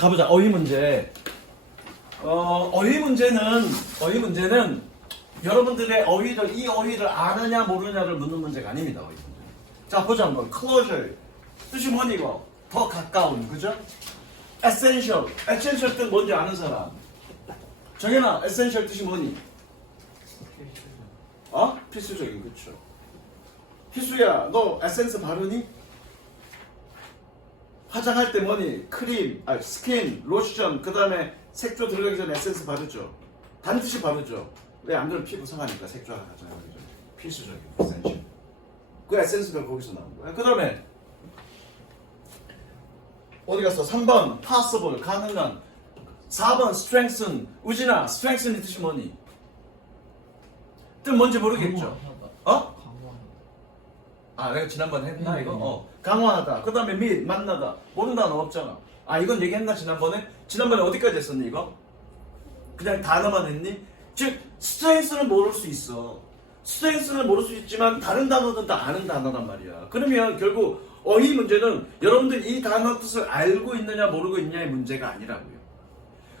가보자. 어휘 문제. 어휘 문제는 여러분들의 이 어휘를 아느냐 모르냐를 묻는 문제가 아닙니다. 어휘 문제. 자, 보자 한번. closer. 뜻이 뭐니 이거? 더 가까운, 그죠? essential. essential 뜻 뭔지 아는 사람? 정현아, essential 뜻이 뭐니? 필수적인, 그쵸. 희수야, 너 에센스 바르니? 화장할 때 뭐니? 크림, 스킨, 로션, 그 다음에 색조 들어가기 전에 에센스 바르죠. 반드시 바르죠. 왜 안 그러면 피부 상하니까 색조가 가잖아요. 필수적인 에센셜. 그 에센스가 거기서 나온 거야. 그 다음에 어디 갔어? 3번 possible, 가능한. 4번 strengthen. 우진아, strengthen이 뜻이 뭐니? 뜻 뭔지 모르겠죠? 내가 지난번에 했나 이거? 강화하다. 그 다음에 meet, 만나다. 모르는 단어 없잖아. 이건 얘기했나 지난번에? 지난번에 어디까지 했었니 이거? 그냥 단어만 했니? 즉 strength는 모를 수 있어. strength는 모를 수 있지만 다른 단어는 다 아는 단어란 말이야. 그러면 결국 어휘 문제는 여러분들 이 단어 뜻을 알고 있느냐 모르고 있느냐의 문제가 아니라고요.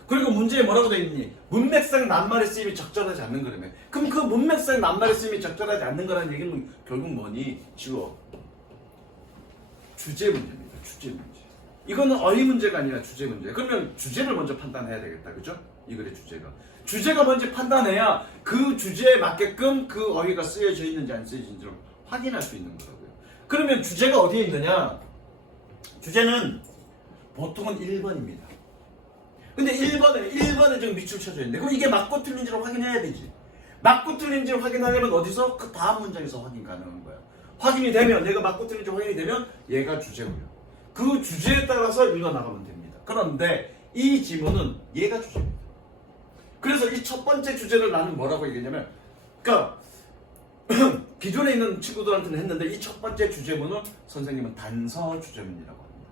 그리고 문제에 뭐라고 되어 있니? 문맥상 낱말의 쓰임이 적절하지 않는 거라며. 그럼 그 문맥상 낱말의 쓰임이 적절하지 않는 거라는 얘기는 결국 뭐니? 지워. 주제 문제입니다. 주제 문제. 이거는 어휘 문제가 아니라 주제 문제. 그러면 주제를 먼저 판단해야 되겠다. 그죠? 이 글의 주제가. 주제가 먼저 판단해야 그 주제에 맞게끔 그 어휘가 쓰여져 있는지 안 쓰여진지를 확인할 수 있는 거라고요. 그러면 주제가 어디에 있느냐? 주제는 보통은 1번입니다. 근데 1번에 지금 밑줄 쳐져 있는데 그럼 이게 맞고 틀린지를 확인해야 되지. 맞고 틀린지를 확인하려면 어디서? 그 다음 문장에서 확인 가능한 거야. 확인이 되면 얘가 맞고 틀린지 확인이 되면 얘가 주제고요. 그 주제에 따라서 읽어 나가면 됩니다. 그런데 이 지문은 얘가 주제입니다. 그래서 이 첫 번째 주제를 나는 뭐라고 얘기했냐면, 그러니까 기존에 있는 친구들한테는 했는데 이 첫 번째 주제문은 선생님은 단서 주제문이라고 합니다.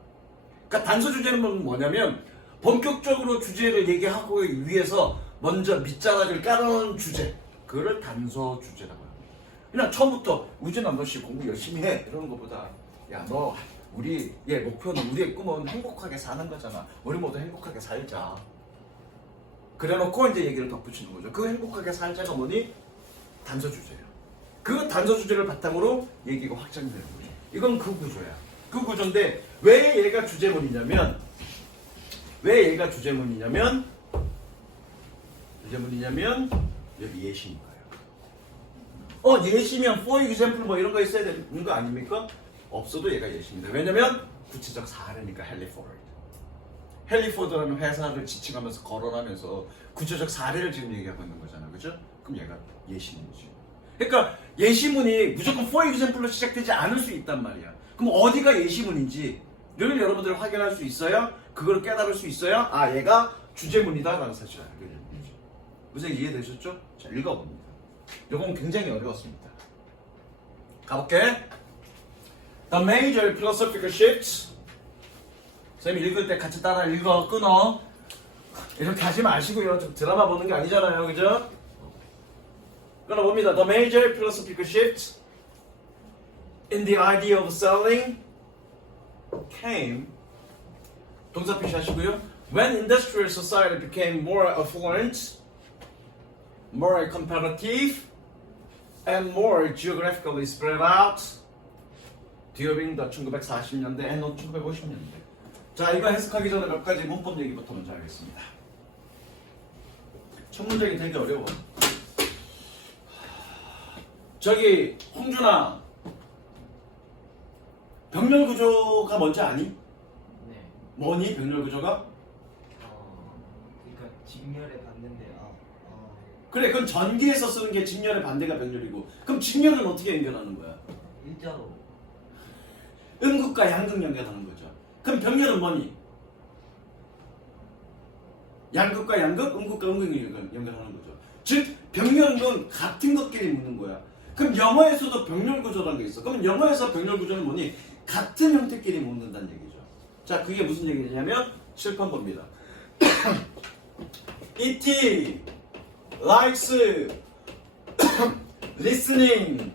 그러니까 단서 주제는 뭐냐면 본격적으로 주제를 얘기하기 위해서 먼저 밑자락을 깔아놓은 주제, 그거를 단서 주제라고 합니다. 그냥 처음부터 우진아 너씨 공부 열심히 해 이러는 것보다 야 너 우리의 목표는 우리의 꿈은 행복하게 사는 거잖아. 우리 모두 행복하게 살자. 그래놓고 이제 얘기를 덧붙이는 거죠. 그 행복하게 살자가 뭐니? 단서 주제예요. 그 단서 주제를 바탕으로 얘기가 확장되는 거죠. 이건 그 구조야. 그 구조인데 왜 얘가 주제문이냐면 여기 예시니까요. 예시면 for example 뭐 이런 거 있어야 되는 거 아닙니까? 없어도 얘가 예시입니다. 왜냐면 구체적 사례니까. 헬리포드라는 회사를 지칭하면서 거론하면서 구체적 사례를 지금 얘기하고 있는 거잖아. 그죠? 그럼 얘가 예시문이지. 그러니까 예시문이 무조건 for example로 시작되지 않을 수 있단 말이야. 그럼 어디가 예시문인지를 여러분들 확인할 수 있어야, 그걸 깨달을 수 있어야 얘가 주제문이다 라는 사실을 알게 되는 거죠. 무슨 이해되셨죠? 자, 읽어봅니다. 이건 굉장히 어려웠습니다. 가볼게. The major philosophical shifts. 쌤이 읽을 때 같이 따라 읽어, 끊어. 이렇게 하지 마시고요. 좀 드라마 보는 게 아니잖아요. 그죠? 끊어봅니다. The major philosophical shifts in the idea of selling came, 동사 표시하시고요. When industrial society became more affluent, more competitive, and more geographically spread out during the 1940년대 and 1950년대. 자, 이거 해석하기 전에 몇 가지 문법 얘기부터 먼저 하겠습니다. 첫 문장이 되게 어려워. 저기 홍준아, 병렬 구조가 뭔지 아니? 네. 뭐니 병렬 구조가? 그러니까 직렬에 봤는데 그래, 그럼 전기에서 쓰는 게 직렬의 반대가 병렬이고, 그럼 직렬은 어떻게 연결하는 거야? 일자로. 음극과 양극 연결하는 거죠. 그럼 병렬은 뭐니? 양극과 양극, 음극과 음극 연결하는 거죠. 즉 병렬은 같은 것끼리 묻는 거야. 그럼 영어에서도 병렬 구조라는 게 있어. 그럼 영어에서 병렬 구조는 뭐니? 같은 형태끼리 묻는다는 얘기죠. 자, 그게 무슨 얘기냐면 7번 봅니다. E.T. likes listening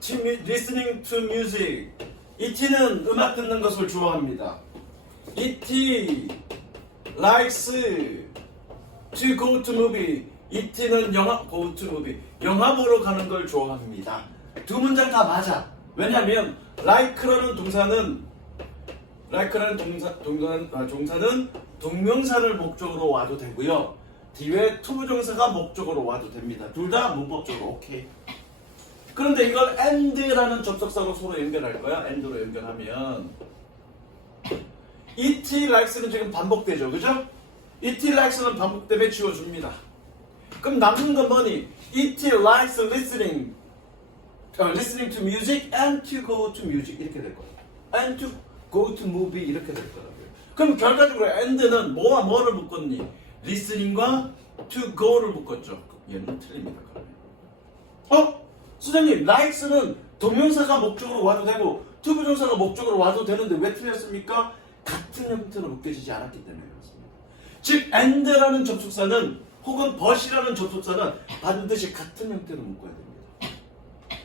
to music. E.T.는 음악 듣는 것을 좋아합니다. E.T. likes to go to movie. E.T.는 go to movie. 영화 보러 가는 걸 좋아합니다. 두 문장 다 맞아. 왜냐면 like라는 동사는 종사는 동명사를 목적으로 와도 되고요. 뒤에 투부정사가 목적으로 와도 됩니다. 둘 다 문법적으로 오케이. 그런데 이걸 and라는 접속사로 서로 연결할 거야. and로 연결하면 E.T. likes는 지금 반복되죠. 그죠? E.T. likes는 반복되면 지워줍니다. 그럼 남는 건 뭐니? E.T. likes listening to music and to go to music 이렇게 될 거예요. and to go to movie 이렇게 될 거라고요. 그럼 결과적으로 and는 뭐와 뭐를 묶었니? listening과 to go를 묶었죠. 얘는 틀립니다. 그러면. 선생님, likes는 동명사가 목적으로 와도 되고 투부정사가 목적으로 와도 되는데 왜 틀렸습니까? 같은 형태로 묶여지지 않았기 때문에 그렇습니다. 즉, and라는 접속사는 혹은 but이라는 접속사는 반드시 같은 형태로 묶어야 됩니다.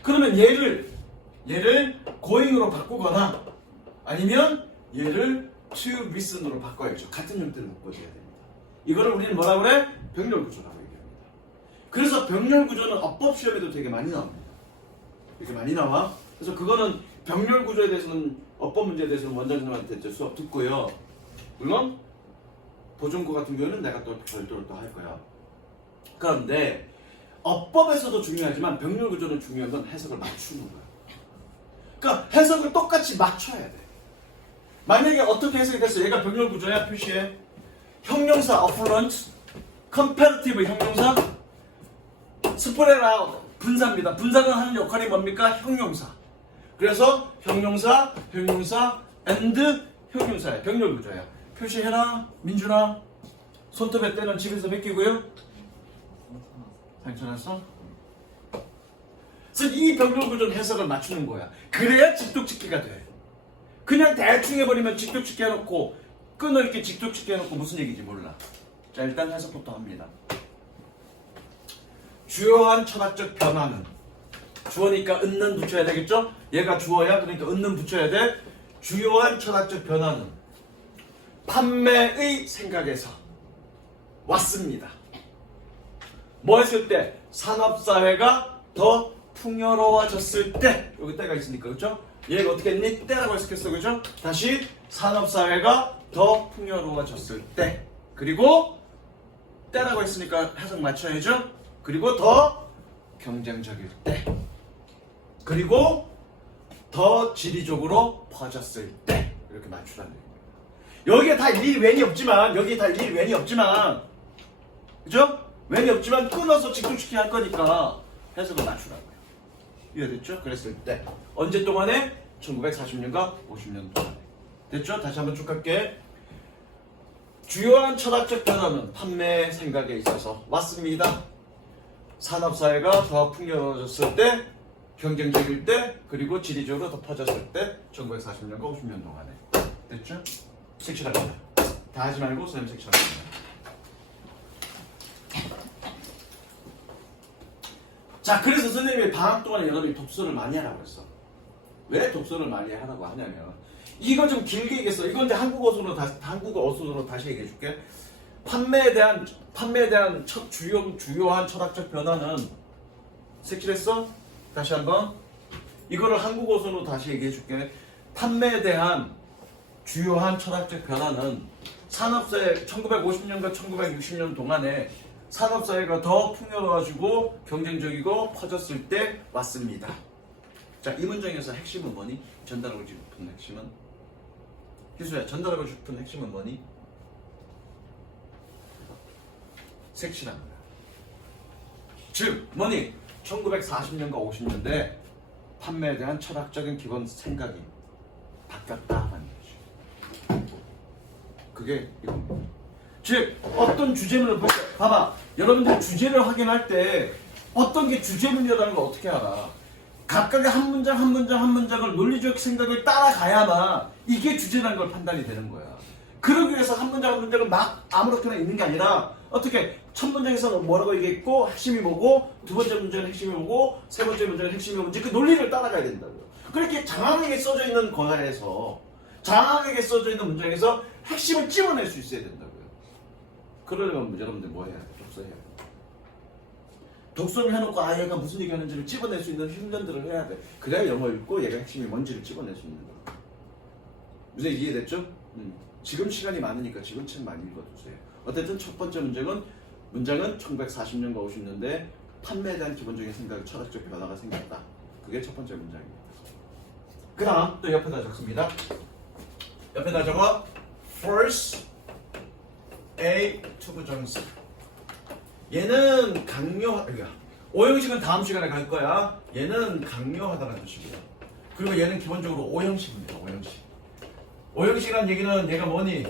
그러면 얘를 going으로 바꾸거나 아니면 얘를 to listen으로 바꿔야죠. 같은 형태로 묶어줘야 됩니다. 이거를 우리는 뭐라 그래? 병렬구조라고 얘기합니다. 그래서 병렬구조는 어법 시험에도 되게 많이 나옵니다. 이렇게 많이 나와. 그래서 그거는 병렬구조에 대해서는 어법 문제에 대해서는 원장님한테 수업 듣고요. 물론 보존고 같은 경우는 내가 또 별도로 또 할 거야. 그런데 어법에서도 중요하지만 병렬구조는 중요한 건 해석을 맞추는 거야. 그러니까 해석을 똑같이 맞춰야 돼. 만약에 어떻게 해석이 됐어? 얘가 병렬구조야. 표시해. 형용사 affluent, comparative 형용사, spread out 분사입니다. 분사는 하는 역할이 뭡니까? 형용사. 그래서 형용사, and 형용사야. 병렬구조야. 표시해라. 민준아. 손톱에 때는 집에서 벗기고요. 괜찮았어? 그래서 이 병렬구조는 해석을 맞추는 거야. 그래야 직독짓기가 돼. 그냥 대충 해버리면 직독짓기 해놓고 끈을 이렇게 직독짓기 해놓고 무슨 얘기인지 몰라. 자, 일단 해석부터 합니다. 주요한 철학적 변화는 주어니까 은는 붙여야 되겠죠? 얘가 주어야. 그러니까 은는 붙여야 돼. 주요한 철학적 변화는 판매의 생각에서 왔습니다. 뭐 했을 때? 산업사회가 더 풍요로워졌을 때. 여기 때가 있으니까 그죠? 얘가 어떻게 했니? 때라고 해석했어. 그죠? 다시 산업사회가 더 풍요로워졌을 때. 그리고 때라고 했으니까 해석 맞춰야죠. 그리고 더 경쟁적일 때. 그리고 더 지리적으로 퍼졌을 때. 이렇게 맞추라는 얘기입니다. 여기에 다 일일이 웬이 없지만 그죠? 웬이 없지만 끊어서 직통시키 할 거니까 해석을 맞추라고요. 이해됐죠? 그랬을 때 언제 동안에? 1940년과 50년 동안에. 됐죠? 다시 한번 쭉 할게. 주요한 철학적 변화는 판매 생각에 있어서 왔습니다. 산업사회가 더 풍요로워졌을 때, 경쟁적일 때, 그리고 지리적으로 더 퍼졌을 때 1940년과 50년 동안에. 됐죠? 색칠합니다. 다 하지 말고 선생님 색칠합니다. 자, 그래서 선생님이 방학 동안에 여러분이 독서를 많이 하라고 했어. 왜 독서를 많이 하라고 하냐면 이거 좀 길게 얘기했어. 이건 이제 한국어 어순으로 다시 얘기해 줄게. 판매에 대한 주요한 철학적 변화는 색칠했어? 다시 한번 이거를 한국어 어순으로 다시 얘기해 줄게. 판매에 대한 주요한 철학적 변화는 산업사회 1950년과 1960년 동안에 산업사회가 더 풍요로워지고 경쟁적이고 퍼졌을 때 왔습니다. 자, 이 문장에서 핵심은 뭐니? 전달하고 싶은 핵심은? 기수야, 전달하고 싶은 핵심은 뭐니? 색칠한 거야. 즉, 뭐니? 1940년과 50년대 판매에 대한 철학적인 기본 생각이 바뀌었다는 거지. 그게 이겁니다. 즉, 어떤 주제문을 볼까? 봐봐. 여러분들 주제를 확인할 때 어떤 게 주제문이라는 걸 어떻게 알아? 각각의 한 문장을 논리적 생각을 따라가야만 이게 주제라는 걸 판단이 되는 거야. 그러기 위해서 한 문장을 막 아무렇게나 읽는 게 아니라 어떻게 첫 문장에서 뭐라고 얘기했고 핵심이 뭐고 두 번째 문장은 핵심이 뭐고 세 번째 문장은 핵심이 뭔지 그 논리를 따라가야 된다고요. 그렇게 장황하게 써져 있는 거에서 장황하게 써져 있는 문장에서 핵심을 찝어낼 수 있어야 된다고요. 그러려면 여러분들 뭐 해야 돼? 독서해야 돼. 독서를 해놓고 얘가 무슨 얘기하는지를 찝어낼 수 있는 훈련들을 해야 돼. 그래야 영어 읽고 얘가 핵심이 뭔지를 찝어낼 수 있는 거야. 무슨 이해됐죠? 지금 시간이 많으니까 지금 책 많이 읽어두세요. 어쨌든 첫 번째 문장은 1940년과 50년대 판매에 대한 기본적인 생각, 철학적 변화가 생겼다. 그게 첫 번째 문장입니다. 그 다음 또 옆에다 적습니다. 옆에다 적어 First A 투부정사. 얘는 강요하다. 오형식은 다음 시간에 갈 거야. 얘는 강요하다라는 뜻이고요. 그리고 얘는 기본적으로 오형식입니다. 오형식. 오형식이란 얘기는 얘가 뭐니?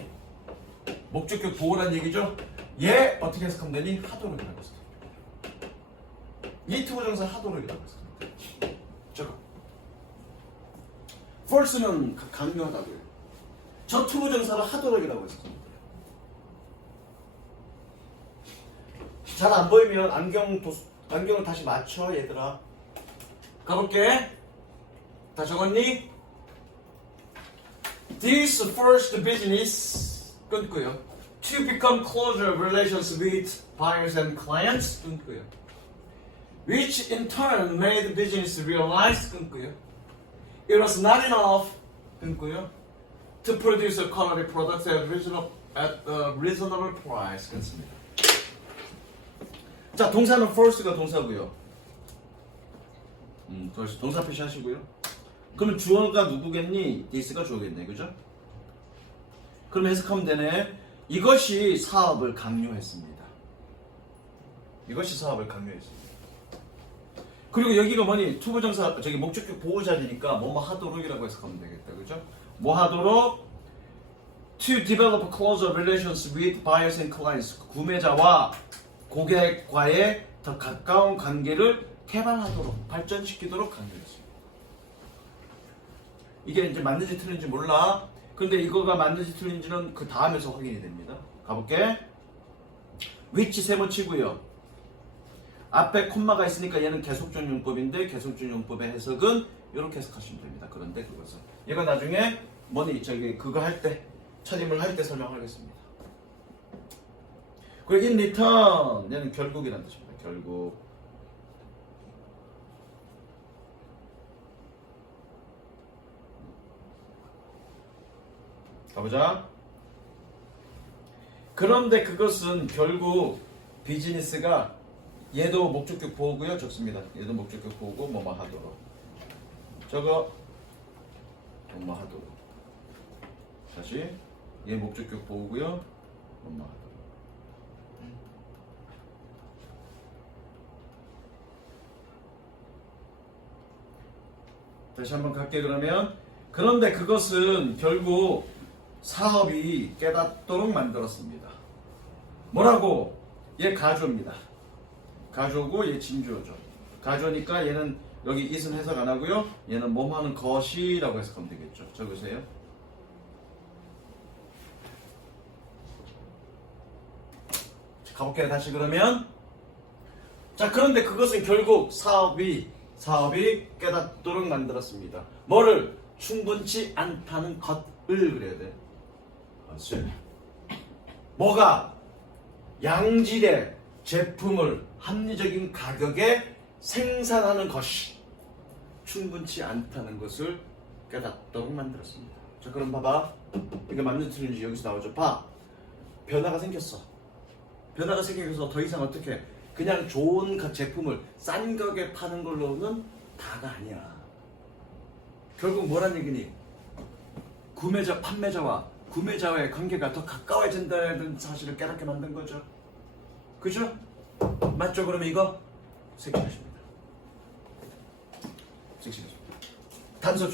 목적격 보호란 얘기죠. 얘 어떻게 해석하면 되니? 하도록이라고 해석합니다. 이 투부정사 하도록이라고 해석합니다. 저거. Force는 강요하다고요. 저 투부정사를 하도록이라고 해석합니다. 잘 안 보이면 안경을 다시 맞춰 얘들아. 가볼게. 다 적었니? This first business 끊고요. To become closer relations with buyers and clients 끊고요. Which in turn made the business realize 끊고요. It was not enough 끊고요. To produce a quality product at a reasonable price 끊습니다. 자, 동사는 force가 동사고요. 동사 표시하시고요. 그러면 주어가 누구겠니? this가 주어겠네, 그죠? 그럼 해석하면 되네. 이것이 사업을 강요했습니다. 이것이 사업을 강요했습니다. 그리고 여기가 뭐니? 투부정사, 저기 목적격 보호자리니까 뭐뭐 하도록이라고 해석하면 되겠다, 그죠? 뭐 하도록? To develop closer relations with buyers and clients. 구매자와 고객과의 더 가까운 관계를 개발하도록, 발전시키도록 강요했습니다. 이게 이제 맞는지 틀린지 몰라. 근데 이거가 맞는지 틀린지는 그 다음에서 확인이 됩니다. 가볼게. which 세 번 치고요. 앞에 콤마가 있으니까 얘는 계속적 용법인데 계속적 용법의 해석은 이렇게 해석하시면 됩니다. 그런데 그것은 얘가 나중에 뭐니 저기 그거 할 때 차림을 할 때 설명하겠습니다. 그리고 in return 얘는 결국이라는 뜻입니다. 결국. 가보자. 그런데 그것은 결국 비즈니스가 얘도 목적격 보호고요. 적습니다. 얘도 목적격 보호고 뭐뭐 하도록. 저거 뭐뭐 하도록. 다시 얘 목적격 보호고요. 뭐뭐 하도록. 다시 한번 갈게. 그런데 그것은 결국 사업이 깨닫도록 만들었습니다. 뭐라고? 얘 가주어입니다. 가주어고 얘 진주어죠. 가주어니까 얘는 여기 it은 해석 안 하고요. 얘는 뭐하는 것이라고 해석하면 되겠죠. 적으세요. 가볼게요. 다시 그러면 자, 그런데 그것은 결국 사업이 깨닫도록 만들었습니다. 뭐를? 충분치 않다는 것을 그래야 돼. 것을. 뭐가? 양질의 제품을 합리적인 가격에 생산하는 것이 충분치 않다는 것을 깨닫도록 만들었습니다. 자, 그럼 봐봐. 이게 맞는지 틀린지 여기서 나오죠. 봐. 변화가 생겼어. 변화가 생겨서 더 이상 어떻게 그냥 좋은 제품을 싼 가격에 파는 걸로는 다가 아니야. 결국 뭐란 얘기니? 판매자와 구매자와의 관계가 더 가까워진다는 사실을 깨닫게 만든 거죠. 그죠? 맞죠? 그러면 이거 색칠하십니다. 색칠하십니다. 단서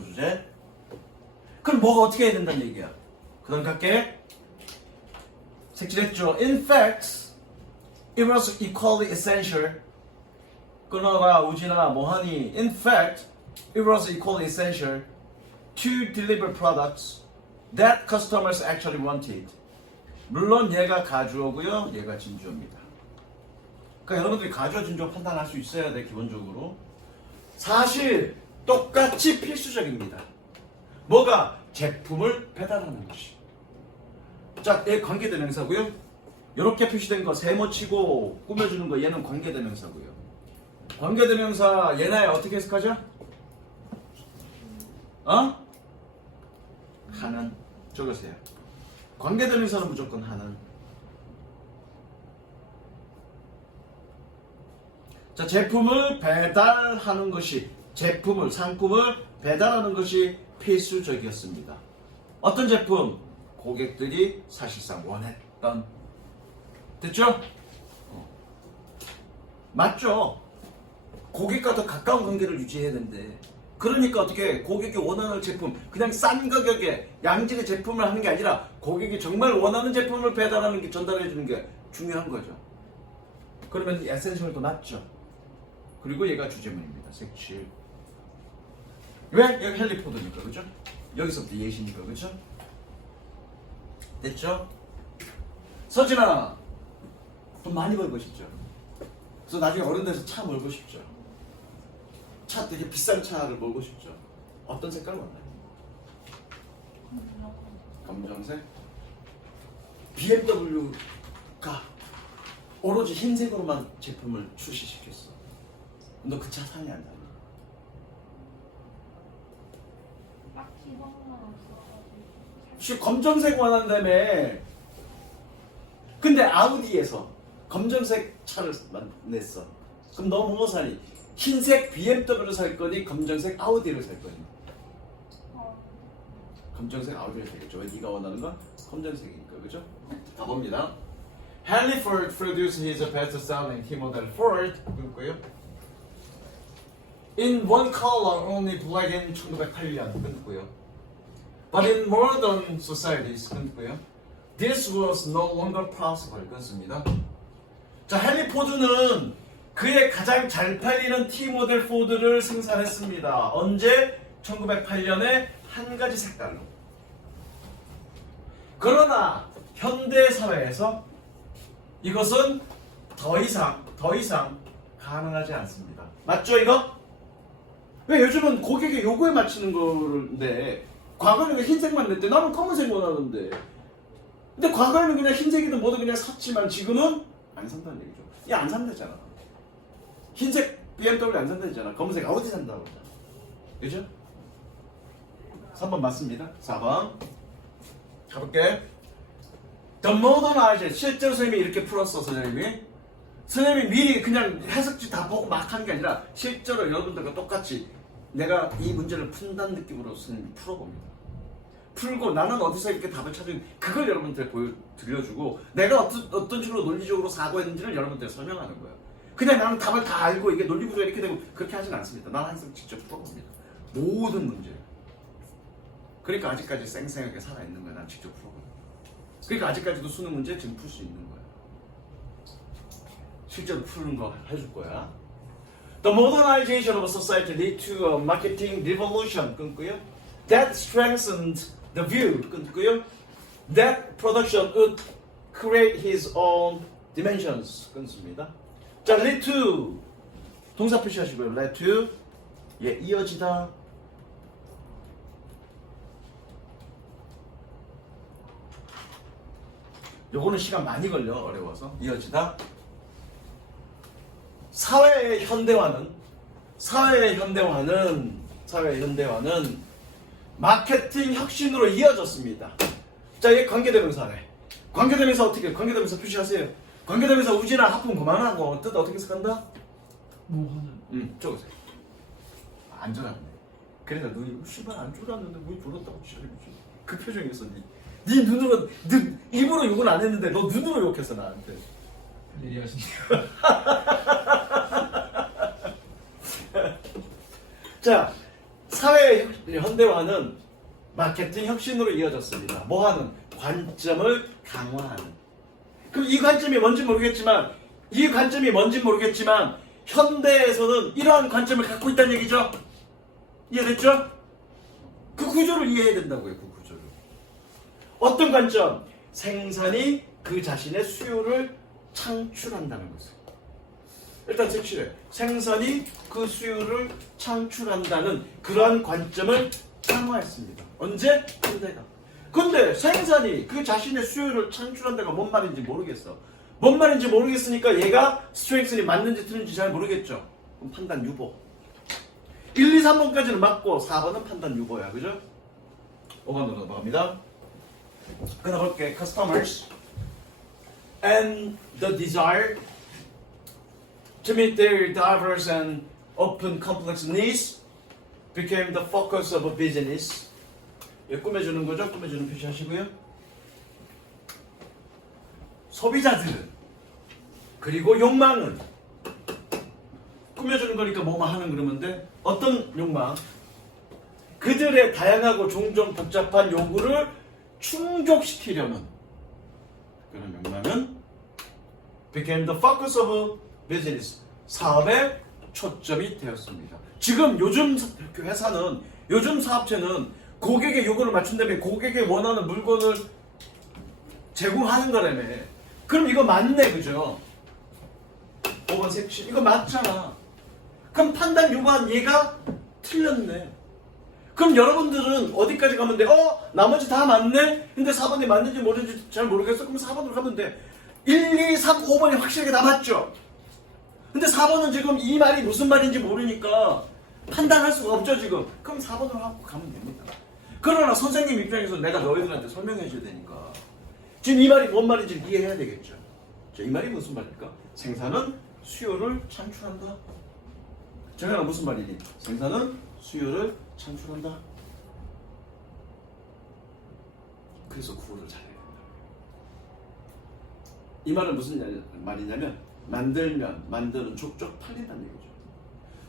주제. 그럼 뭐가 어떻게 해야 된다는 얘기야? 그럼 갈게. 색칠했죠. In fact, it was equally essential. 끊어가 우진아 뭐하니? In fact, it was equally essential to deliver products that customers actually wanted. 물론 얘가 가주어고요, 얘가 진주어입니다. 그러니까 여러분들이 가주어, 진주어 판단할 수 있어야 돼. 기본적으로. 사실 똑같이 필수적입니다. 뭐가? 제품을 배달하는 것이. 자, 얘 관계대명사고요. 이렇게 표시된 거 세모치고 꾸며주는 거 얘는 관계대명사고요. 관계대명사 얘나야 어떻게 해석하죠? 하는. 적으세요. 관계대명사는 무조건 하는. 자, 제품을 배달하는 것이, 제품을, 상품을 배달하는 것이 필수적이었습니다. 어떤 제품? 고객들이 사실상 원했던. 됐죠? 맞죠? 고객과 더 가까운 관계를 유지해야 되는데, 그러니까 어떻게 고객이 원하는 제품, 그냥 싼 가격에 양질의 제품을 하는 게 아니라 고객이 정말 원하는 제품을 배달하는 게, 전달해 주는 게 중요한 거죠. 그러면 에센셜도 맞죠? 그리고 얘가 주제문입니다. 색칠. 왜? 여기 헨리 포드니까, 그죠? 여기서부터 예시니까, 그죠? 됐죠? 서진아, 돈 많이 벌고 싶죠? 그래서 나중에 어른 돼서 차 몰고 싶죠? 차 되게 비싼 차를 몰고 싶죠? 어떤 색깔 원해요? 검정색? BMW가 오로지 흰색으로만 제품을 출시시켰어. 너 그 차 사냐 안 사냐? 검정색 원한다며. 근데 아우디에서 검정색 차를 냈어. 그럼 너 뭐 사니? 흰색 BMW를 살 거니 검정색 아우디를 살 거니? 검정색 아우디를 사겠죠. 왜 네가 원하는 건 검정색이니까, 그죠? 가봅니다. Henry Ford produced his best-selling T model Ford. 그거요? In one color, only black in 1908년. 끊고요. But in modern societies. 끊고요. This was no longer possible. 끊습니다. 자, 헨리 포드는 그의 가장 잘 팔리는 T 모델 포드를 생산했습니다. 언제? 1908년에 한 가지 색깔로. 그러나 현대 사회에서 이것은 더 이상 가능하지 않습니다. 맞죠, 이거? 왜 요즘은 고객의 요구에 맞추는 건데, 과거에는 흰색만 냈대. 나는 검은색 원하는데. 근데 과거에는 그냥 흰색이든 뭐든 그냥 샀지만 지금은 안 산다는 얘기죠. 얘 안 산다잖아. 흰색 BMW 안 산다잖아. 검은색 아우디 산다고 그러잖아. 그죠? 3번 맞습니다. 4번 가볼게. The modernization. 실제로 선생님이 이렇게 풀었어. 선생님이 미리 그냥 해석지 다 보고 막 하는 게 아니라 실제로 여러분들과 똑같이 내가 이 문제를 푼다는 느낌으로 선생님이 풀어봅니다. 풀고 나는 어디서 이렇게 답을 찾은 그걸 여러분들에 들려주고 내가 어떤 식으로 논리적으로 사고했는지를 여러분들에 설명하는 거예요. 그냥 나는 답을 다 알고 이게 논리구조가 이렇게 되고 그렇게 하진 않습니다. 나는 항상 직접 풀어봅니다. 모든 문제. 그러니까 아직까지 쌩쌩하게 살아있는 거야. 난 직접 풀어봅니다. 그러니까 아직까지도 수능 문제 지금 풀 수 있는 거야. 실제로 푸는 거 해줄 거야. The modernization of society led to a marketing revolution. 끊고요. That strengthened the view. 끊고요. That production would create his own dimensions. 끊습니다. 자, lead to. 동사 표시하시고요. lead to. 예, 이어지다. 요거는 시간 많이 걸려. 어려워서. 이어지다. 사회의 현대화는 마케팅 혁신으로 이어졌습니다. 자, 이게 관계대명사네. 관계대명사 어떻게? 관계대명사 표시하세요. 관계대명사 우지나 하품 그만하고 뜻 어떻게 해석한다? 뭐 하는? 적으세요. 안 졸았네. 그래서 눈이 씨발 안 졸았는데 왜 졸았다고 지랄이지? 그 표정이었어. 네 눈으로 일부러 욕은 안 했는데 너 눈으로 욕했어 나한테. 일이 하신대요. 자, 사회 현대화는 마케팅 혁신으로 이어졌습니다. 뭐하는? 관점을 강화하는. 그럼 이 관점이 뭔지 모르겠지만 현대에서는 이러한 관점을 갖고 있다는 얘기죠. 이해됐죠? 그 구조를 이해해야 된다고요. 그 구조를. 어떤 관점? 생산이 그 자신의 수요를 창출한다는 것을. 일단 색칠해. 생산이 그 수요를 창출한다는 그러한 관점을 강화했습니다. 언제? 현대가. 근데 생산이 그 자신의 수요를 창출한다가 뭔 말인지 모르겠어. 뭔 말인지 모르겠으니까 얘가 스트렝스니 맞는지 틀린지 잘 모르겠죠. 그럼 판단 유보. 1, 2, 3번까지는 맞고 4번은 판단 유보야. 그죠? 5번으로 넘어갑니다. 그다음 볼게. Customers and the desire to meet their diverse and open complex needs became the focus of a business. 예, 꾸며주는 거죠? 꾸며주는 표시 하시고요. 소비자들은 그리고 욕망은 꾸며주는 거니까 뭐만 하는 그러면 돼. 어떤 욕망? 그들의 다양하고 종종 복잡한 요구를 충족시키려는 그런 욕망은 became the focus of business. 사업의 초점이 되었습니다. 지금 요즘 회사는, 요즘 사업체는 고객의 요구를 맞춘다면 고객의 원하는 물건을 제공하는 거라며. 그럼 이거 맞네, 그죠? 5번 색칠. 이거 맞잖아. 그럼 판단 유보한 얘가 틀렸네. 그럼 여러분들은 어디까지 가면 돼? 나머지 다 맞네? 근데 4번이 맞는지 모르는지 잘 모르겠어? 그럼 4번으로 가면 돼. 1, 2, 3, 5번이 확실하게 다 맞죠? 근데 4번은 지금 이 말이 무슨 말인지 모르니까 판단할 수가 없죠, 지금. 그럼 4번으로 하고 가면 됩니다. 그러나 선생님 입장에서 내가 너희들한테 설명해 줘야 되니까 지금 이 말이 뭔 말인지 이해해야 되겠죠. 자, 이 말이 무슨 말일까? 생산은 수요를 창출한다. 정현아 무슨 말이니? 생산은 수요를 창출한다. 그래서 구호를 잘해야 된다. 이 말은 무슨 말이냐면 만드는 족족 팔린다는 얘기죠.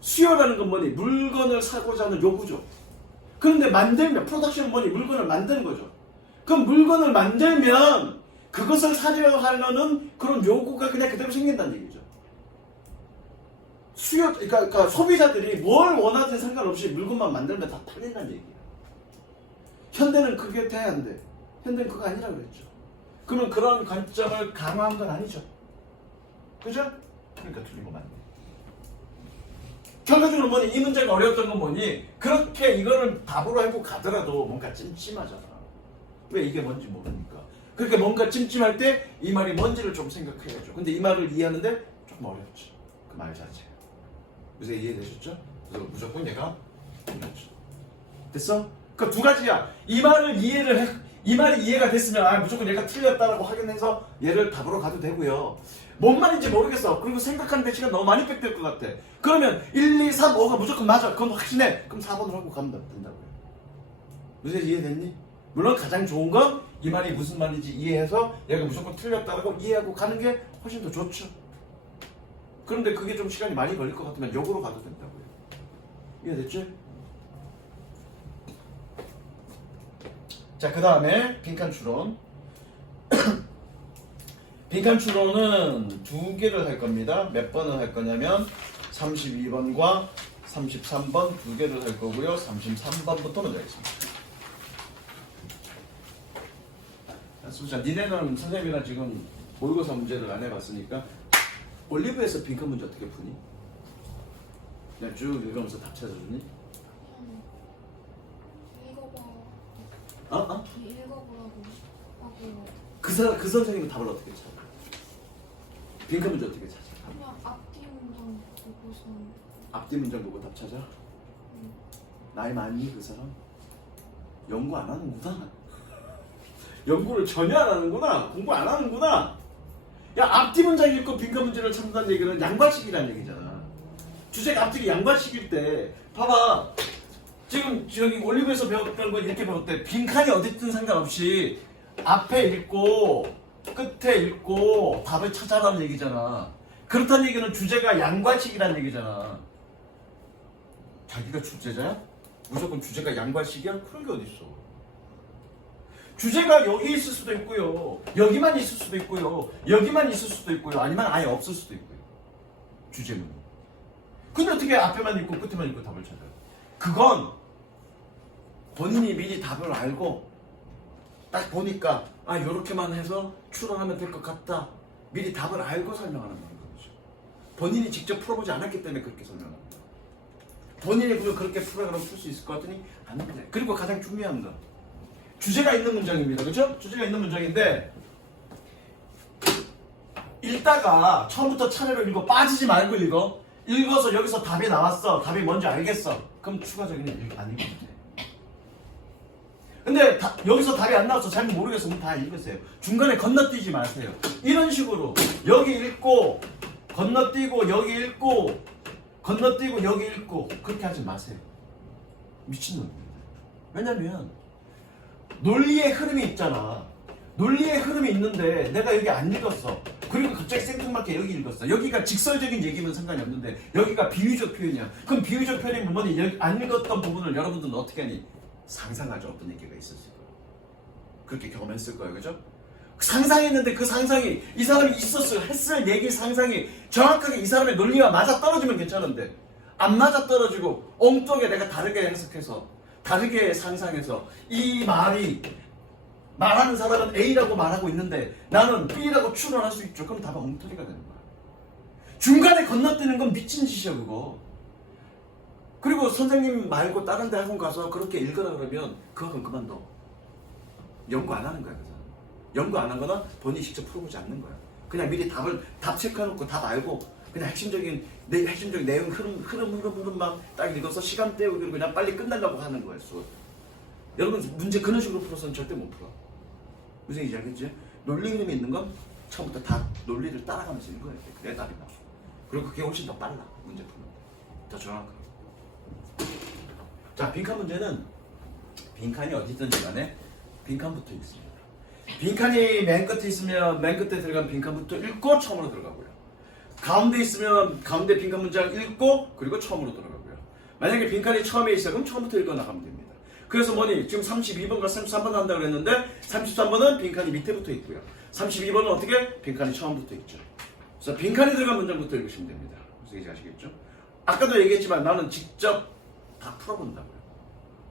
수요라는 건 뭐니? 물건을 사고자 하는 요구죠. 그런데 만들면 프로덕션은 뭐니? 물건을 만드는 거죠. 그럼 물건을 만들면 그것을 사려고 하려는 그런 요구가 그냥 그대로 생긴다는 얘기죠. 수요, 그러니까 소비자들이 뭘 원하든 상관없이 물건만 만들면 다 팔린다는 얘기예요. 현대는 그게 돼야 안 돼. 현대는 그거 아니라고 그랬죠. 그러면 그런 관점을 강화한 건 아니죠. 그죠? 그러니까 틀린 거 맞네. 결과적으로 뭐니? 이 문제가 어려웠던 건 뭐니? 그렇게 이거를 답으로 해고 가더라도 뭔가 찜찜하잖아. 왜 이게 뭔지 모르니까. 그렇게 뭔가 찜찜할 때 이 말이 뭔지를 좀 생각해야죠. 근데 이 말을 이해하는데 조금 어렵지. 그 말 자체가. 요새 이해되셨죠? 그래서 무조건 얘가 틀렸죠. 됐어? 그 두 가지야. 이 말을 이 말이 이해가 됐으면 무조건 얘가 틀렸다라고 확인해서 얘를 답으로 가도 되고요. 뭔 말인지 모르겠어. 그리고 생각하는데 시간 너무 많이 뺏길 것 같아. 그러면 1, 2, 3, 5가 무조건 맞아. 그건 확신해. 그럼 4번으로 하고 가면 된다고요. 무슨 이해됐니? 물론 가장 좋은 건 이 말이 무슨 말인지 이해해서 얘가 무조건 틀렸다라고 이해하고 가는 게 훨씬 더 좋죠. 그런데 그게 좀 시간이 많이 걸릴 것 같으면 역으로 가도 된다고요. 이해됐지? 자, 그 다음에 빈칸 추론. 빈칸 추론은 두 개를 할 겁니다. 몇 번을 할 거냐면 32번과 33번 두 개를 할 거고요. 33번부터 먼저 하겠습니다. 자, 니네는 선생님이랑 지금 모의고사 문제를 안 해봤으니까 올리브에서 빈칸 문제 어떻게 푸니? 그냥 쭉 읽으면서 답 찾아주니? 읽어봐. 어? 읽어보라고 하고 그 선생님은 답을 어떻게 찾아? 빈칸 문제 어떻게 찾아? 그냥 앞뒤 문장 보고서 앞뒤 문장 보고 답 찾아? 나이 많니 그 사람? 연구 안 하는구나. 연구를 전혀 안 하는구나. 공부 안 하는구나. 야, 앞뒤 문장 읽고 빈칸 문제를 찾는다는 얘기는 양발식이라는 얘기잖아. 주제가 앞뒤가 양발식일 때 봐봐. 지금 저기 올리브에서 배웠던 건 이렇게 배웠대. 빈칸이 어딨든 상관없이 앞에 읽고 끝에 읽고 답을 찾아라는 얘기잖아. 그렇다는 얘기는 주제가 양괄식이라는 얘기잖아. 자기가 주제자야? 무조건 주제가 양괄식이야? 그런 게 어딨어. 주제가 여기 있을 수도 있고요. 여기만 있을 수도 있고요. 여기만 있을 수도 있고요. 아니면 아예 없을 수도 있고요. 주제는. 근데 어떻게 앞에만 읽고 끝에만 읽고 답을 찾아요? 그건 본인이 미리 답을 알고 딱 보니까 요렇게만 해서 추론하면 될 것 같다. 미리 답을 알고 설명하는 거죠. 본인이 직접 풀어보지 않았기 때문에 그렇게 설명합니다. 본인이 그렇게 풀어가면 풀 수 있을 것 같으니 안 돼. 그리고 가장 중요한 거 주제가 있는 문장입니다. 그렇죠? 주제가 있는 문장인데 읽다가 처음부터 차례로 읽어 빠지지 말고 읽어. 읽어서 여기서 답이 나왔어. 답이 뭔지 알겠어. 그럼 추가적인 안 읽어도 돼. 근데 여기서 답이 안 나와서 잘 모르겠으면 다 읽으세요. 중간에 건너뛰지 마세요. 이런 식으로 여기 읽고 건너뛰고 여기 읽고 건너뛰고 여기 읽고 그렇게 하지 마세요. 미친놈입니다. 왜냐면 논리의 흐름이 있잖아. 논리의 흐름이 있는데 내가 여기 안 읽었어. 그리고 갑자기 생뚱맞게 여기 읽었어. 여기가 직설적인 얘기면 상관이 없는데 여기가 비유적 표현이야. 그럼 비유적 표현이면 뭐니? 여기 안 읽었던 부분을 여러분들은 어떻게 하니? 상상하죠. 어떤 얘기가 있었을 거예요. 그렇게 경험했을 거예요. 그죠? 상상했는데 그 상상이 이 사람이 했을 얘기 상상이 정확하게 이 사람의 논리와 맞아떨어지면 괜찮은데 안 맞아떨어지고 엉뚱하게 내가 다르게 해석해서 다르게 상상해서 이 말이 말하는 사람은 A라고 말하고 있는데 나는 B라고 추론할 수 있죠. 그럼 답은 엉터리가 되는 거야. 중간에 건너뛰는 건 미친 짓이야 그거. 그리고 선생님 말고 다른 데 학원 가서 그렇게 읽으라 그러면 그 학원 그만둬. 연구 안 하는 거야. 그래서. 연구 안 하거나 본인이 직접 풀어보지 않는 거야. 그냥 미리 답 체크해놓고 답 알고 그냥 핵심적인 내용 흐름만 딱 읽어서 시간 때우기로 그냥 빨리 끝내려고 하는 거예요. 수업. 여러분 문제 그런 식으로 풀어서는 절대 못 풀어. 무슨 얘기인지 알겠지? 논리 흐름이 있는 건 처음부터 다 논리를 따라가면서 읽어야 돼. 그래야 답이 나와. 그리고 그게 훨씬 더 빨라. 문제 푸는 더 정확하고. 자, 빈칸 문제는 빈칸이 어디든지 간에 빈칸부터 읽습니다. 빈칸이 맨 끝에 있으면 맨 끝에 들어간 빈칸부터 읽고 처음으로 들어가고요. 가운데 있으면 가운데 빈칸 문장 읽고 그리고 처음으로 들어가고요. 만약에 빈칸이 처음에 있어요. 그럼 처음부터 읽어 나가면 됩니다. 그래서 뭐니? 지금 32번과 33번 한다고 그랬는데 33번은 빈칸이 밑에부터 있고요. 32번은 어떻게? 빈칸이 처음부터 있죠. 그래서 빈칸이 들어간 문장부터 읽으시면 됩니다. 무슨 얘기인지 아시겠죠? 아까도 얘기했지만 나는 직접 다 풀어본다고요.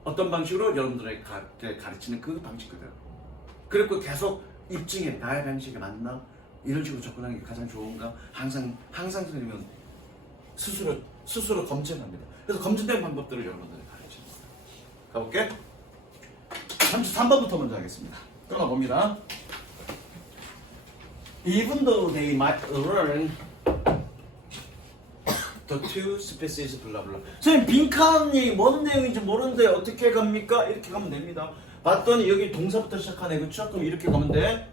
어떤 방식으로 여러분들에게 가르치는 그 방식 그대로. 그리고 계속 입증해. 나의 방식이 맞나? 이런 식으로 접근하는 게 가장 좋은가? 항상 선생님은 스스로 검증합니다. 그래서 검증된 방법들을 여러분들에게 가르치는 거예요. 가볼게. 33번부터 먼저 하겠습니다. 끊어봅니다. Even though they might learn the two species blah blah. 선생님 빈칸이 뭔 내용인지 모르는데 어떻게 갑니까? 이렇게 가면 됩니다. 봤더니 여기 동사부터 시작하네. 그쵸? 그럼 이렇게 가면 돼.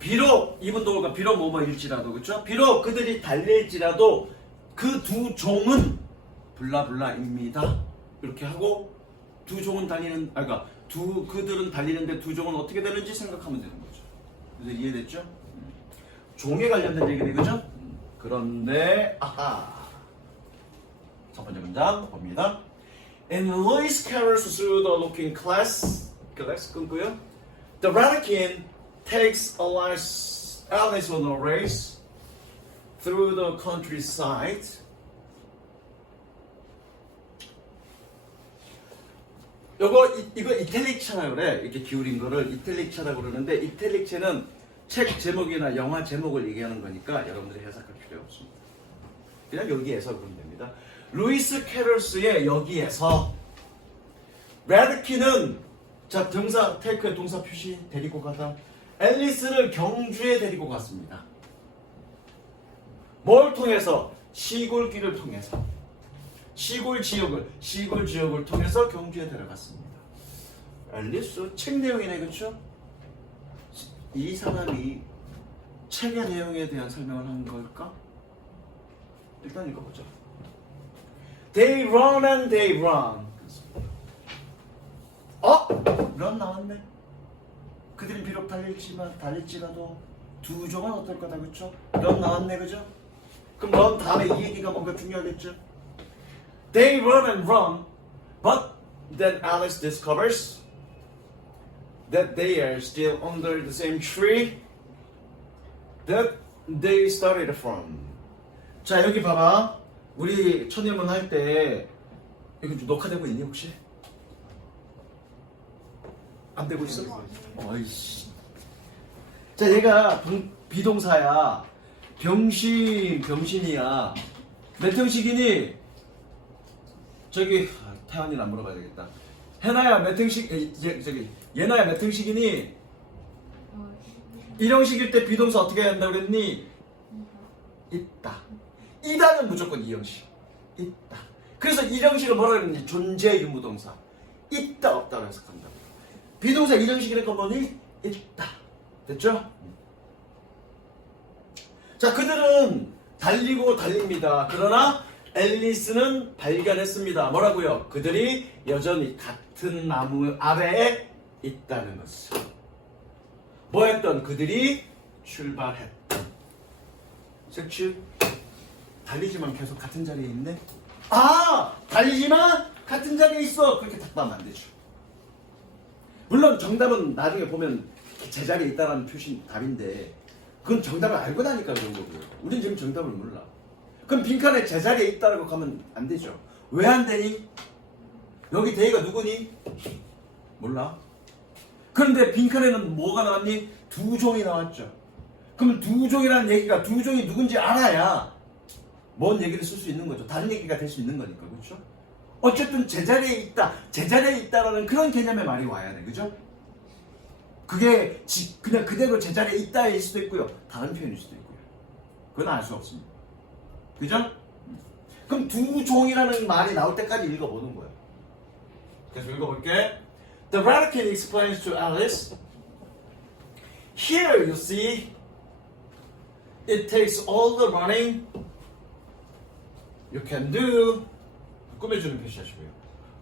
비록 even though가 비록 뭐뭐일지라도 그쵸? 비록 그들이 달릴지라도 그 두 종은 블라블라입니다. 이렇게 하고 두 종은 그러니까 그들은 달리는데 두 종은 어떻게 되는지 생각하면 되는 거죠. 그래서 이해됐죠? 종에 관련된 얘기네, 그죠? 그런데 아하 첫 번째 문장 봅니다. And Lewis carols through the looking glass 끊고요. The Radakin takes Alice on a race through the countryside. 이거 이탈릭체라고 그래. 이렇게 기울인 거를 이탈릭체라고 그러는데 이탈릭체는 책 제목이나 영화 제목을 얘기하는 거니까 여러분들이 해석할 필요 없습니다. 그냥 여기에서 그러면 됩니다. 루이스 캐럴스의 여기에서 레드키는 자 동사 테이크의 동사 표시 데리고 가다 앨리스를 경주에 데리고 갔습니다. 뭘 통해서? 시골길을 통해서 시골 지역을 통해서 경주에 데려갔습니다. 앨리스 책 내용이네, 그렇죠? 이 사람이 책의 내용에 대한 설명을 한 걸까? 일단 읽어보죠. They run and they run. run 나왔네. 그들이 비록 달릴지라도 두 종은 어떨 거다, 그렇죠? run 나왔네, 그죠? 그럼 run 다음에 이 얘기가 뭔가 중요하겠죠? They run and run, but then Alice discovers that they are still under the same tree that they started from. 자, 여기 봐봐. 우리 천일문 할 때 이거 좀 녹화되고 있니 혹시? 안 되고 있어? 어이씨. 자, 얘가 비동사야. 병신이야. 몇 형식이니? 저기 태연이는 안 물어봐야 되겠다. 해나야 몇 형식? 저기 예나야 몇 형식이니? 1형식일 때 비동사 어떻게 해야 한다고 그랬니? 있다. 이다는 무조건 2형식. 있다. 그래서 1형식을 뭐라 그랬니? 존재 유무동사. 있다 없다로 해석한다고. 비동사 1형식이니까 뭐니? 있다. 됐죠? 자, 그들은 달리고 달립니다. 그러나 앨리스는 발견했습니다. 뭐라고요? 그들이 여전히 같은 나무 아래에 있다는 것을. 뭐 했던? 그들이 출발했던. 색칠. 달리지만 계속 같은 자리에 있네? 아! 달리지만 같은 자리에 있어! 그렇게 답하면 안 되죠. 물론 정답은 나중에 보면 제자리에 있다는 표시 답인데 그건 정답을 알고 나니까 그런 거고요. 우린 지금 정답을 몰라. 그럼 빈칸에 제자리에 있다라고 가면 안 되죠. 왜 안 되니? 여기 대의가 누구니? 몰라. 그런데 빈칸에는 뭐가 나왔니? 두 종이 나왔죠. 그럼 두 종이라는 얘기가 두 종이 누군지 알아야 뭔 얘기를 쓸 수 있는 거죠. 다른 얘기가 될 수 있는 거니까. 그렇죠? 어쨌든 제자리에 있다. 제자리에 있다라는 그런 개념의 말이 와야 돼. 그죠? 그게 그냥 그대로 제자리에 있다일 수도 있고요. 다른 표현일 수도 있고요. 그건 알 수 없습니다. 그죠? 그럼 두 종이라는 말이 나올 때까지 읽어보는 거예요. 그래서 읽어볼게. The Vatican explains to Alice, here you see, it takes all the running you can do. 꾸며주는 표시하시고요.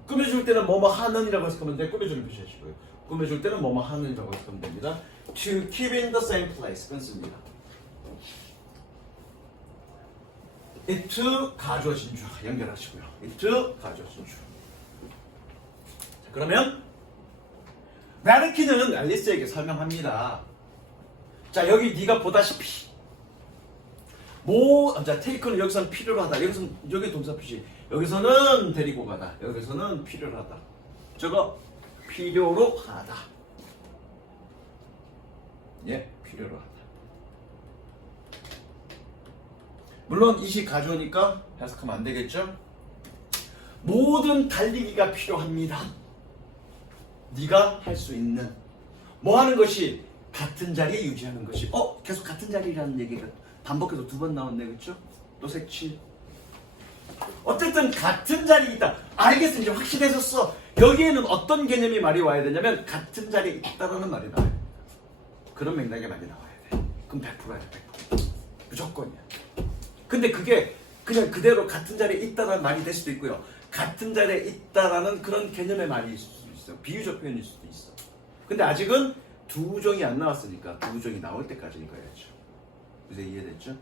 꾸며줄 때는 뭐뭐 하는이라고 해석하면 돼. 꾸며주는 표시하시고요. 꾸며줄 때는 뭐뭐 하는이라고 해석하면 됩니다. To keep in the same place. 끊습니다. it to 가주어 진주 연결하시고요. it to 가주어 진주. 자, 그러면 바르키는 앨리스에게 설명합니다. 자, 여기 네가 보다시피 자, take는 여기서는 필요로 하다. 여기서는 여기 동사 표시. 여기서는 데리고 가다. 여기서는 필요로 하다. 저거 필요로 하다. 예, 필요로 하다. 물론 이시 가져오니까 해석하면 안 되겠죠? 모든 달리기가 필요합니다. 네가 할 수 있는 뭐 하는 것이 같은 자리에 유지하는 것이. 계속 같은 자리라는 얘기가 반복해서 두 번 나왔네. 그렇죠? 또 색칠. 어쨌든 같은 자리에 있다. 알겠어. 이제 확실해졌어. 여기에는 어떤 개념이 말이 와야 되냐면 같은 자리에 있다라는 말이 나와야 돼. 그런 맥락의 말이 나와야 돼. 그럼 100%야. 100%. 무조건이야. 근데 그게 그냥 그대로 같은 자리에 있다라는 말이 될 수도 있고요. 같은 자리에 있다라는 그런 개념의 말일 수도 있어. 비유적 표현일 수도 있어. 근데 아직은 두 종이 안 나왔으니까 두 종이 나올 때까지 읽어야죠. 이제 이해됐죠?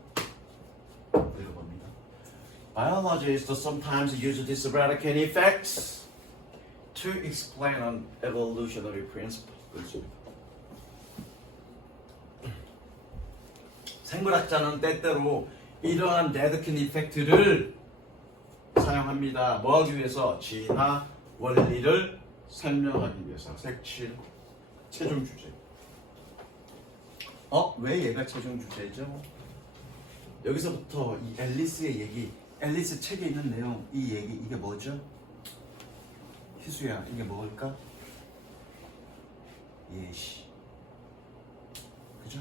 읽어봅니다. Biologists sometimes use these Vatican effects to explain an evolutionary principle. 그렇습니다. 생물학자는 때때로 이러한 레드킨 이펙트를 사용합니다. 뭐 하기 위해서? 진화 원리를 설명하기 위해서. 색칠 최종 주제. 왜 얘가 최종 주제죠? 여기서부터 이 앨리스의 얘기, 앨리스 책에 있는 내용, 이 얘기, 이게 뭐죠? 희수야, 이게 뭘까? 예시. 그죠?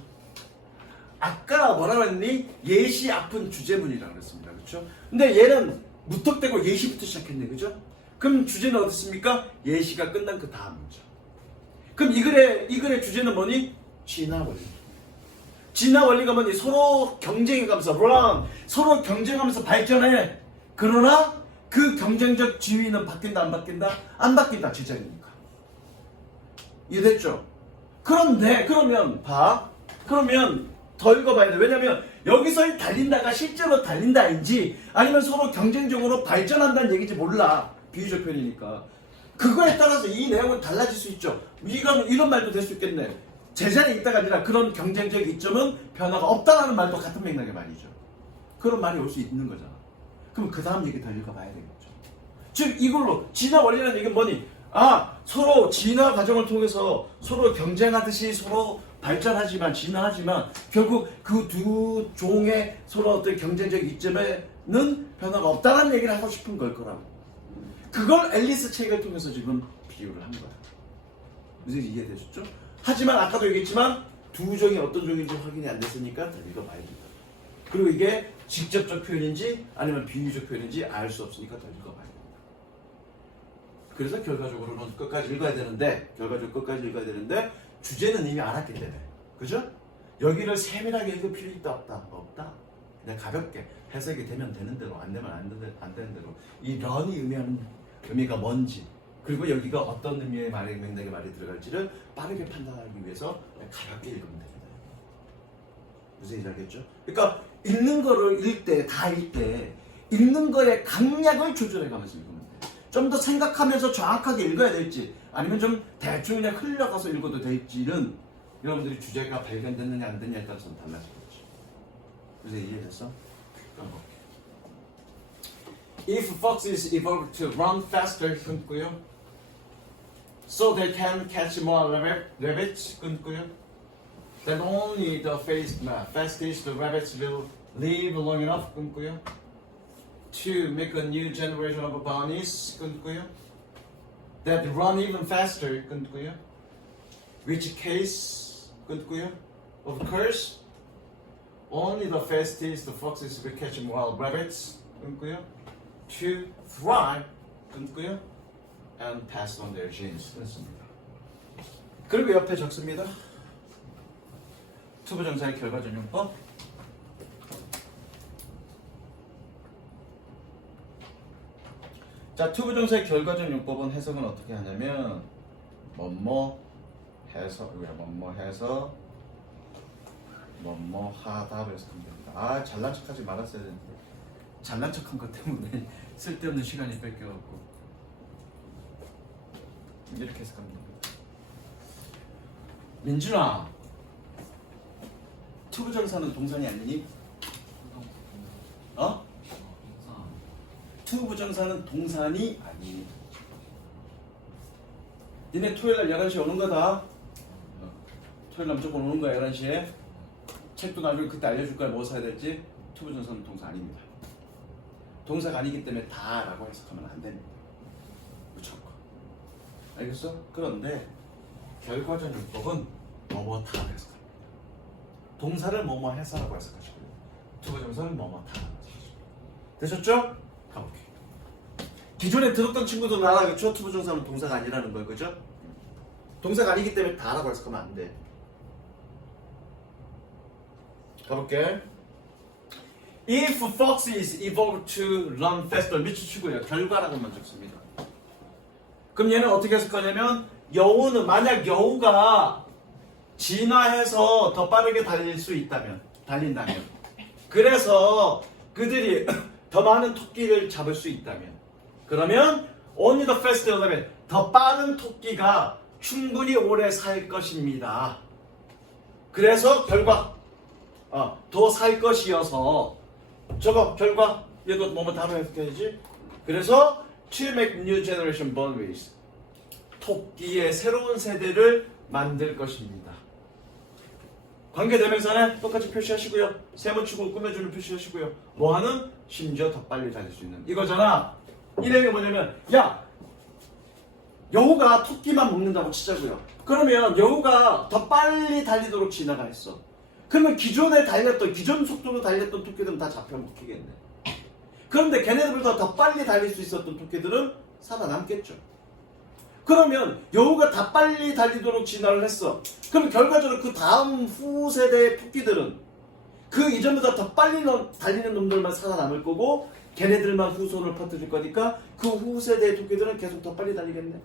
아까 뭐라고 했니? 예시 앞은 주제문이라고 그랬습니다. 그렇죠? 근데 얘는 무턱대고 예시부터 시작했네. 그죠? 그럼 주제는 어딨습니까? 예시가 끝난 그 다음 문장. 그럼 이 글의 주제는 뭐니? 진화 원리. 진화 원리가 뭐니? 서로 경쟁해가면서 서로 경쟁하면서 발전해. 그러나 그 경쟁적 지위는 바뀐다 안 바뀐다? 안 바뀐다. 제자리니까. 이해됐죠? 그런데 그러면 더 읽어봐야 돼. 왜냐면 여기서 달린다가 실제로 달린다인지 아니면 서로 경쟁적으로 발전한다는 얘기인지 몰라. 비유적 표현이니까. 그거에 따라서 이 내용은 달라질 수 있죠. 이런 말도 될 수 있겠네. 제자리에 있다가 아니라 그런 경쟁적 이점은 변화가 없다라는 말도 같은 맥락의 말이죠. 그런 말이 올 수 있는 거잖아. 그럼 그 다음 얘기 더 읽어봐야 되겠죠. 즉 이걸로 진화 원리라는 얘기는 뭐니? 서로 진화 과정을 통해서 서로 경쟁하듯이 서로 발전하지만 진화하지만 결국 그 두 종의 서로 어떤 경쟁적 이점에는 변화가 없다는 얘기를 하고 싶은 걸 거라고. 그걸 앨리스 책을 통해서 지금 비유를 한 거야. 무슨 이해되셨죠? 하지만 아까도 얘기했지만 두 종이 어떤 종인지 확인이 안 됐으니까 더 읽어봐야 된다. 그리고 이게 직접적 표현인지 아니면 비유적 표현인지 알 수 없으니까 더 읽어봐야 된다. 그래서 결과적으로는 끝까지 읽어야 되는데 주제는 이미 알았기 때문에 그죠? 여기를 세밀하게 읽을 필요 있다 없다. 그냥 가볍게 해석이 되면 되는 대로 안 되면 안 되는 대로 이 런이 의미하는 의미가 뭔지 그리고 여기가 어떤 의미의 맥락의 말이 들어갈지를 빠르게 판단하기 위해서 가볍게 읽으면 됩니다. 무슨 얘기인지 알겠죠? 그러니까 읽는 거를 다 읽 때 읽는 거의 강약을 조절해 가면서 읽으면 돼요. 좀 더 생각하면서 정확하게 읽어야 될지 아니면 좀 대충 그냥 흘러가서 읽어도 될지는 여러분들이 주제가 발견됐느냐 안 됐느냐에 따라서 달라질 거죠. 무슨 이해됐어? If foxes evolve to run faster 끊고요. So they can catch more rabbits 끊고요. Then only the fastest rabbits will live long enough 끊고요. To make a new generation of bunnies 끊고요. That run even faster 끊고요. Which case 끊고요. Of course, only the fastest foxes will catch more rabbits 끊고요. To thrive 끊고요. And pass on their genes 끊습니다. 그리고 옆에 적습니다. 투부정사의 결과전용법. 자, 투부정사의 결과전용법은 해석은 어떻게 하냐면 뭐뭐 해서 뭐뭐 하다로 해석하면 됩니다. 아, 잘난 척하지 말았어야 되는데 잘난 척한 것 때문에 쓸데없는 시간이 뺏겨갖고 이렇게 해석하면 됩니다. 민준아, 투부정사는 동산이 아니니? 어? 투부정사는 동산이 아니니? 니네 토요일날 11시에 오는 거다. 토요일날 무조건 오는 거야. 11시에 책도 나중에 그때 알려줄 거야. 뭐 사야 될지. 투부정사는 동사 아닙니다. 동사가 아니기 때문에 다 라고 해석하면 안 됩니다. 무조건. 알겠어? 그런데 결과적 용법은 뭐뭐 다라고 해석합니다. 동사를 뭐뭐 해서라고 해석하시고요. 투부정사를 뭐뭐 다라고 해석하시고요. 되셨죠? 가볼게요. 기존에 들었던 친구들은 알아겠죠? 투부정사는 동사가 아니라는 걸, 그죠? 동사가 아니기 때문에 다라고 해석하면 안 돼. 가볼게. If foxes evolve to run faster, 밑줄치고요. 결과라고만 적습니다. 그럼 얘는 어떻게 해석하냐면 여우는 만약 여우가 진화해서 더 빠르게 달린다면 그래서 그들이 더 많은 토끼를 잡을 수 있다면 그러면 only the faster rabbit, 더 빠른 토끼가 충분히 오래 살 것입니다. 그래서 결과 더 살 것이어서 저거 결과 얘도 뭐뭐 다로 해석해야지. 그래서 to make new generation bunnies, 토끼의 새로운 세대를 만들 것입니다. 관계대명사는 똑같이 표시하시고요. 세모치고 꾸며주는 표시하시고요. 뭐하는? 심지어 더 빨리 달릴 수 있는 이거잖아. 이 내용이 뭐냐면 야, 여우가 토끼만 먹는다고 치자고요. 그러면 여우가 더 빨리 달리도록 진화가 했어. 그러면 기존 속도로 달렸던 토끼들은 다 잡혀먹히겠네. 그런데 걔네들보다 더 빨리 달릴 수 있었던 토끼들은 살아남겠죠. 그러면 여우가 더 빨리 달리도록 진화를 했어. 그럼 결과적으로 그 다음 후 세대의 토끼들은 그 이전보다 더 빨리 달리는 놈들만 살아남을 거고 걔네들만 후손을 퍼뜨릴 거니까 그 후 세대의 토끼들은 계속 더 빨리 달리겠네.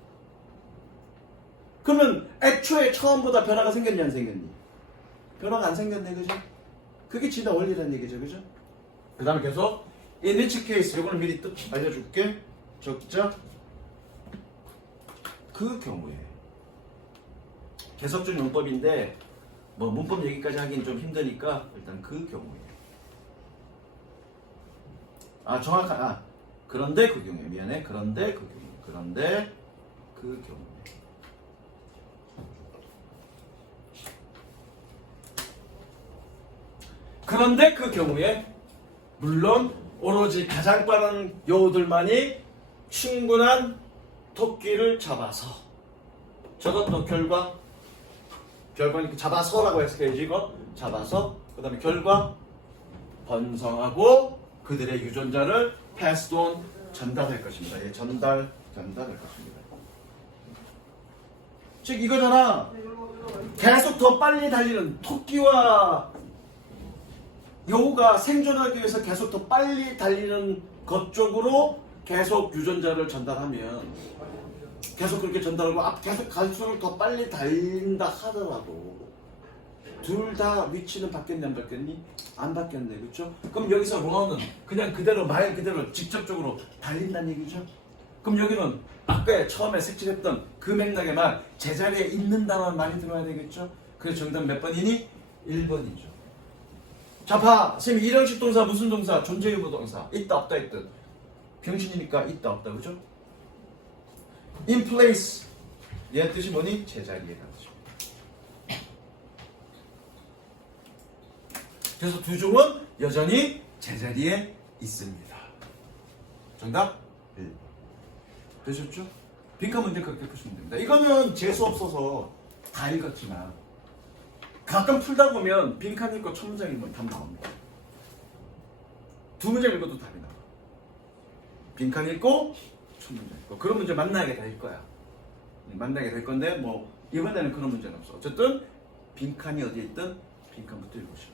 그러면 애초에 처음보다 변화가 생겼니 안 생겼니? 변화가 안 생겼네, 그죠? 그게 진화 원리라는 얘기죠, 그죠? 그 다음에 계속 in which case, 이거는 미리 뜻 알려줄게. 적자 그 경우에 계속적 용법인데 뭐 문법 얘기까지 하긴 좀 힘드니까 일단 그 경우에 그런데 그 경우에 그런데 그 경우에 그런데 그 경우에 물론 오로지 가장 빠른 여우들만이 충분한 토끼를 잡아서 저것도 결과는 잡아서라고 해석해야지 이거 잡아서 그 다음에 결과 번성하고 그들의 유전자를 패스드 온 전달할 것입니다. 예, 전달할 것입니다. 즉 이거잖아. 계속 더 빨리 달리는 토끼와 여우가 생존하기 위해서 계속 더 빨리 달리는 것 쪽으로 계속 유전자를 전달하면 계속 그렇게 전달하고 계속 갈수록 더 빨리 달린다 하더라도 둘 다 위치는 바뀌었니 안 바뀌었니? 안 바뀌었네, 그렇죠? 그럼 여기서 런은 그냥 그대로 말 그대로 직접적으로 달린다는 얘기죠? 그럼 여기는 아까 처음에 색칠했던 그 맥락의 말 제자리에 있는다는 말이 들어야 되겠죠? 그래서 정답 몇 번이니? 1번이죠. 자, 봐. 선생님 일형식 동사 무슨 동사? 존재 의무 동사. 있다 없다 있듯. 병신이니까 있다 없다, 그죠? In place. 얘 뜻이 뭐니? 제자리에 가죠. 그래서 두 종은 여전히 제자리에 있습니다. 정답 1번. 되셨죠? 빈칸 문제 그렇게 푸시면 됩니다. 이거는 재수 없어서 다 읽었지만 가끔 풀다 보면 빈칸 읽고 첫 문장 읽으면 답 나옵니다. 두 문장 읽어도 답이 나와. 빈칸 읽고 첫 문장 읽고 그런 문제 만나게 될 거야. 만나게 될 건데 뭐 이번에는 그런 문제는 없어. 어쨌든 빈칸이 어디에 있든 빈칸부터 읽으시면.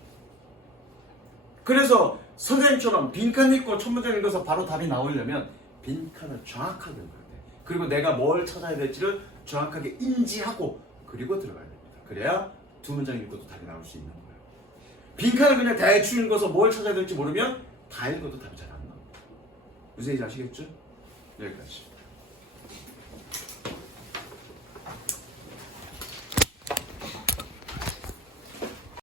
그래서 선생님처럼 빈칸 읽고 첫 문장 읽어서 바로 답이 나오려면 빈칸을 정확하게 읽어야 돼. 그리고 내가 뭘 찾아야 될지를 정확하게 인지하고 그리고 들어가야 됩니다. 그래야 두 문장 읽고도 답이 나올 수 있는 거예요. 빈칸을 그냥 대충 읽어서 뭘 찾아야 될지 모르면 다 읽어도 답이 잘 안 나옵니다. 무슨 얘기인지 아시겠죠? 여기까지.